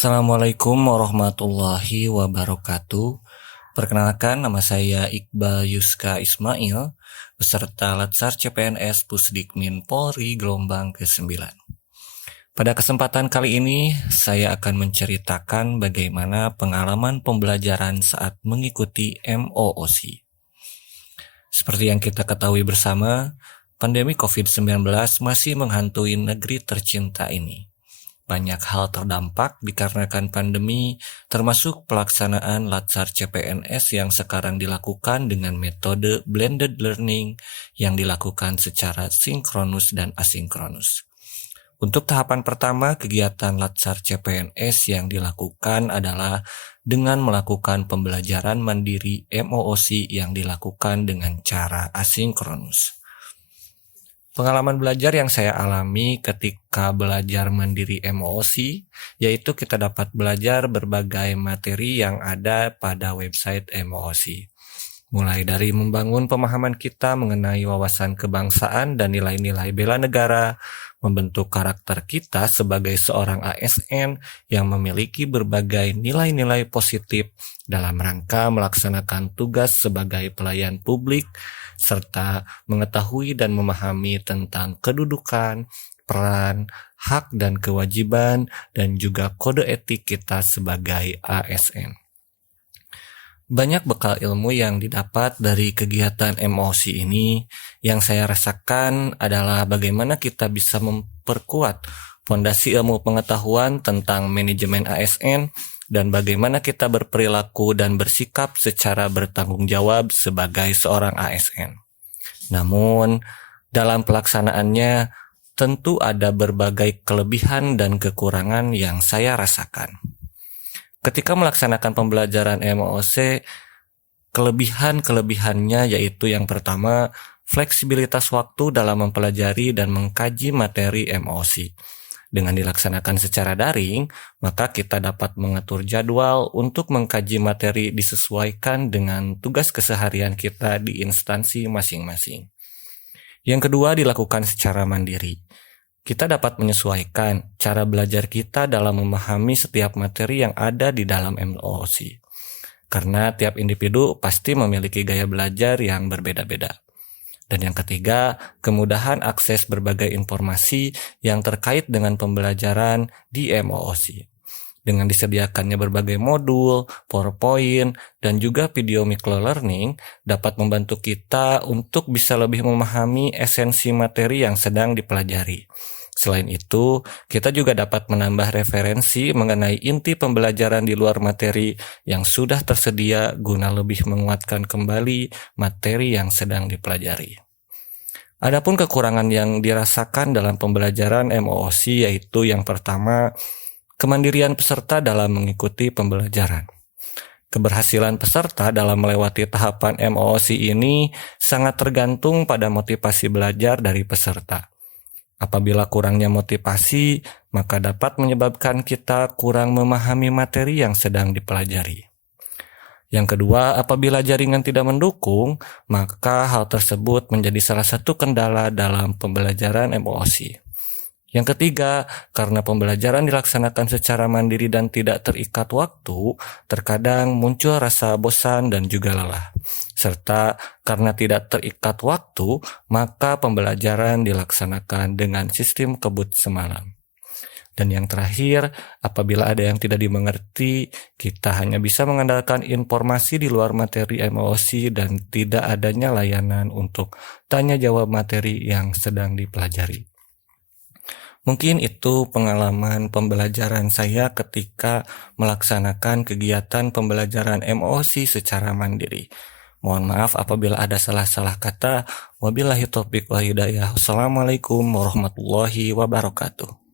Assalamualaikum warahmatullahi wabarakatuh. Perkenalkan, nama saya Iqbal Yuska Ismail, peserta Latsar CPNS Pusdikmin Polri gelombang ke-9. Pada kesempatan kali ini, saya akan menceritakan bagaimana pengalaman pembelajaran saat mengikuti MOOC. Seperti yang kita ketahui bersama, pandemi COVID-19 masih menghantui negeri tercinta ini. Banyak hal terdampak dikarenakan pandemi, termasuk pelaksanaan Latsar CPNS yang sekarang dilakukan dengan metode blended learning yang dilakukan secara sinkronus dan asinkronus. Untuk tahapan pertama, kegiatan Latsar CPNS yang dilakukan adalah dengan melakukan pembelajaran mandiri MOOC yang dilakukan dengan cara asinkronus. Pengalaman belajar yang saya alami ketika belajar mandiri MOOC, yaitu kita dapat belajar berbagai materi yang ada pada website MOOC. Mulai dari membangun pemahaman kita mengenai wawasan kebangsaan dan nilai-nilai bela negara, membentuk karakter kita sebagai seorang ASN yang memiliki berbagai nilai-nilai positif dalam rangka melaksanakan tugas sebagai pelayan publik, serta mengetahui dan memahami tentang kedudukan, peran, hak dan kewajiban, dan juga kode etik kita sebagai ASN. Banyak bekal ilmu yang didapat dari kegiatan MOOC ini. Yang saya rasakan adalah bagaimana kita bisa memperkuat fondasi ilmu pengetahuan tentang manajemen ASN dan bagaimana kita berperilaku dan bersikap secara bertanggung jawab sebagai seorang ASN. Namun, dalam pelaksanaannya tentu ada berbagai kelebihan dan kekurangan yang saya rasakan. Ketika melaksanakan pembelajaran MOOC, kelebihannya yaitu yang pertama, fleksibilitas waktu dalam mempelajari dan mengkaji materi MOOC. Dengan dilaksanakan secara daring, maka kita dapat mengatur jadwal untuk mengkaji materi disesuaikan dengan tugas keseharian kita di instansi masing-masing. Yang kedua, dilakukan secara mandiri. Kita dapat menyesuaikan cara belajar kita dalam memahami setiap materi yang ada di dalam MOOC. Karena tiap individu pasti memiliki gaya belajar yang berbeda-beda. Dan yang ketiga, kemudahan akses berbagai informasi yang terkait dengan pembelajaran di MOOC. Dengan disediakannya berbagai modul, PowerPoint, dan juga video microlearning dapat membantu kita untuk bisa lebih memahami esensi materi yang sedang dipelajari. Selain itu, kita juga dapat menambah referensi mengenai inti pembelajaran di luar materi yang sudah tersedia guna lebih menguatkan kembali materi yang sedang dipelajari. Adapun kekurangan yang dirasakan dalam pembelajaran MOOC yaitu yang pertama, kemandirian peserta dalam mengikuti pembelajaran. Keberhasilan peserta dalam melewati tahapan MOOC ini sangat tergantung pada motivasi belajar dari peserta. Apabila kurangnya motivasi, maka dapat menyebabkan kita kurang memahami materi yang sedang dipelajari. Yang kedua, apabila jaringan tidak mendukung, maka hal tersebut menjadi salah satu kendala dalam pembelajaran MOOC. Yang ketiga, karena pembelajaran dilaksanakan secara mandiri dan tidak terikat waktu, terkadang muncul rasa bosan dan juga lelah. Serta karena tidak terikat waktu, maka pembelajaran dilaksanakan dengan sistem kebut semalam. Dan yang terakhir, apabila ada yang tidak dimengerti, kita hanya bisa mengandalkan informasi di luar materi MOOC dan tidak adanya layanan untuk tanya jawab materi yang sedang dipelajari. Mungkin itu pengalaman pembelajaran saya ketika melaksanakan kegiatan pembelajaran MOOC secara mandiri. Mohon maaf apabila ada salah-salah kata. Wabillahi taufiq wal hidayah. Wassalamualaikum warahmatullahi wabarakatuh.